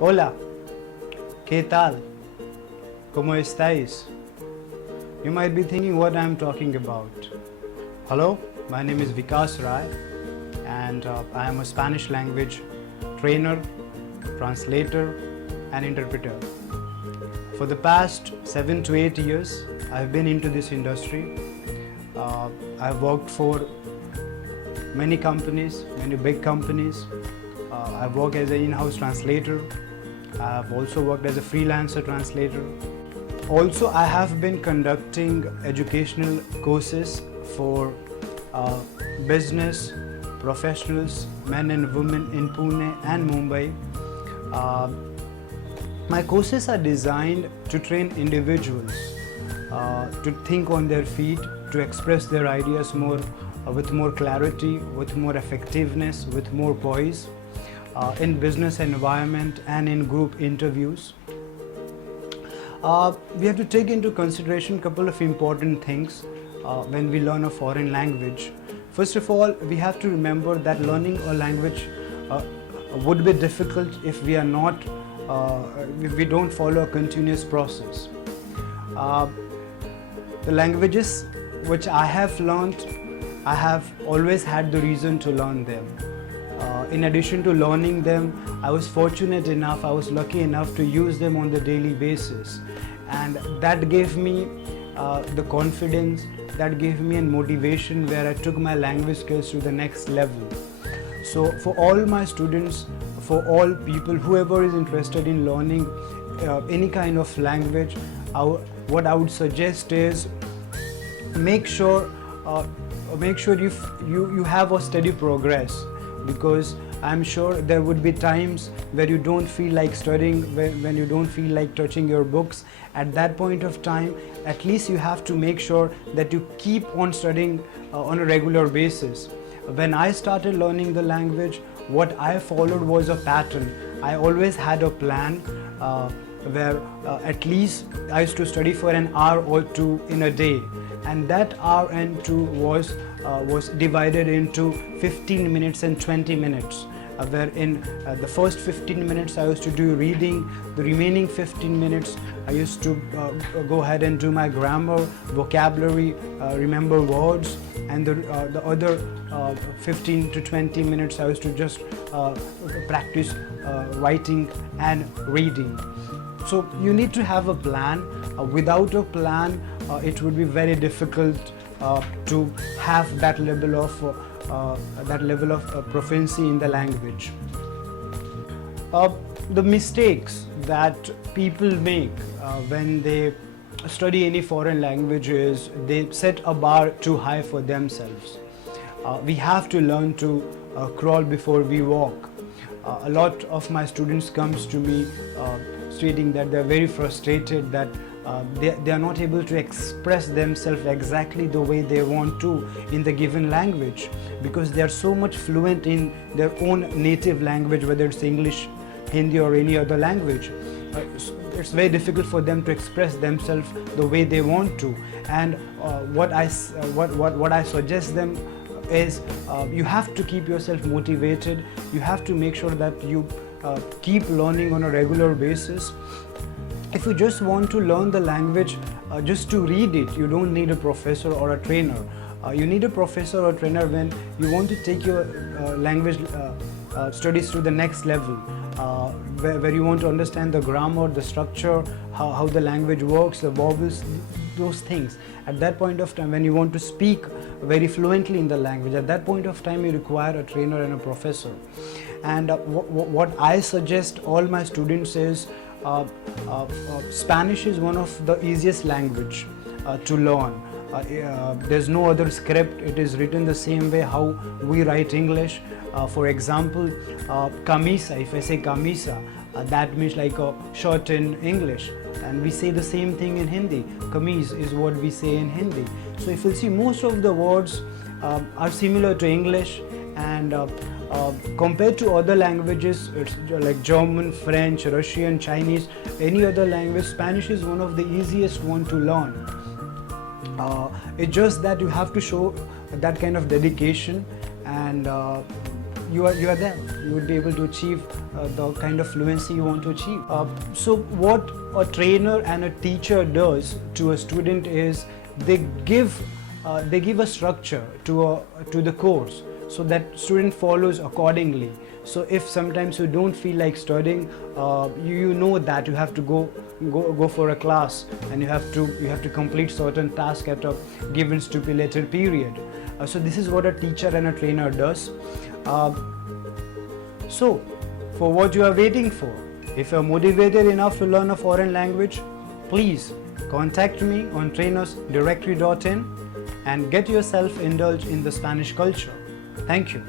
Hola, ¿qué tal? ¿Cómo estáis? You might be thinking what I'm talking about. Hello, my name is Vikas and I am a Spanish language trainer, translator and interpreter. For the past 7 to 8 years, I've been into this industry. I've worked for many companies, many big companies. I've worked as an in-house translator. I've also worked as a freelancer translator. Also, I have been conducting educational courses for business professionals, men and women in Pune and Mumbai. My courses are designed to train individuals to think on their feet, to express their ideas with more clarity, with more effectiveness, with more poise in business environment and in group interviews. We have to take into consideration a couple of important things when we learn a foreign language. First of all, we have to remember that learning a language would be difficult if we are not, if we don't follow a continuous process. The languages which I have learned, I have always had the reason to learn them. In addition to learning them, I was fortunate enough, I was lucky enough to use them on the daily basis, and that gave me the confidence, that gave me a motivation where I took my language skills to the next level. So for all my students, for all people, whoever is interested in learning any kind of language, what I would suggest is make sure you have a steady progress, because I'm sure there would be times where you don't feel like studying, when you don't feel like touching your books. At that point of time, at least you have to make sure that you keep on studying on a regular basis. When I started learning the language, what I followed was a pattern. I always had a plan where at least I used to study for an hour or two in a day, and that hour and two was divided into 15 minutes and 20 minutes, where in the first 15 minutes I used to do reading, the remaining 15 minutes I used to go ahead and do my grammar, vocabulary, remember words, and the other 15 to 20 minutes I used to just practice writing and reading. So you need to have a plan. Without a plan, it would be very difficult to have that level of proficiency in the language. The mistakes that people make when they study any foreign language is they set a bar too high for themselves. We have to learn to crawl before we walk. A lot of my students comes to me stating that they're very frustrated that they are not able to express themselves exactly the way they want to in the given language, because they are so much fluent in their own native language, whether it's English, Hindi or any other language. It's very difficult for them to express themselves the way they want to. And what I suggest them is you have to keep yourself motivated. You have to make sure that you keep learning on a regular basis. If you just want to learn the language just to read it, you don't need a professor or a trainer. You need a professor or trainer when you want to take your language studies to the next level, where you want to understand the grammar, the structure, how the language works, the vowels, those things. At that point of time, when you want to speak very fluently in the language, at that point of time you require a trainer and a professor. And what I suggest all my students is Spanish is one of the easiest language to learn. There's no other script. It is written the same way how we write English. For example, camisa, if I say camisa, that means like a shirt in English, and we say the same thing in Hindi. Kameez is what we say in Hindi. So if you see, most of the words are similar to English, and compared to other languages, it's like German, French, Russian, Chinese, any other language, Spanish is one of the easiest one to learn. It's just that you have to show that kind of dedication, and you are there. You would be able to achieve the kind of fluency you want to achieve. So what a trainer and a teacher does to a student is they give a structure to the course, so that student follows accordingly. So if sometimes you don't feel like studying, you know that you have to go for a class, and you have to complete certain task at a given stipulated period. So this is what a teacher and a trainer does. So for what you are waiting for, if you are motivated enough to learn a foreign language, please contact me on trainersdirectory.in and get yourself indulged in the Spanish culture. Thank you.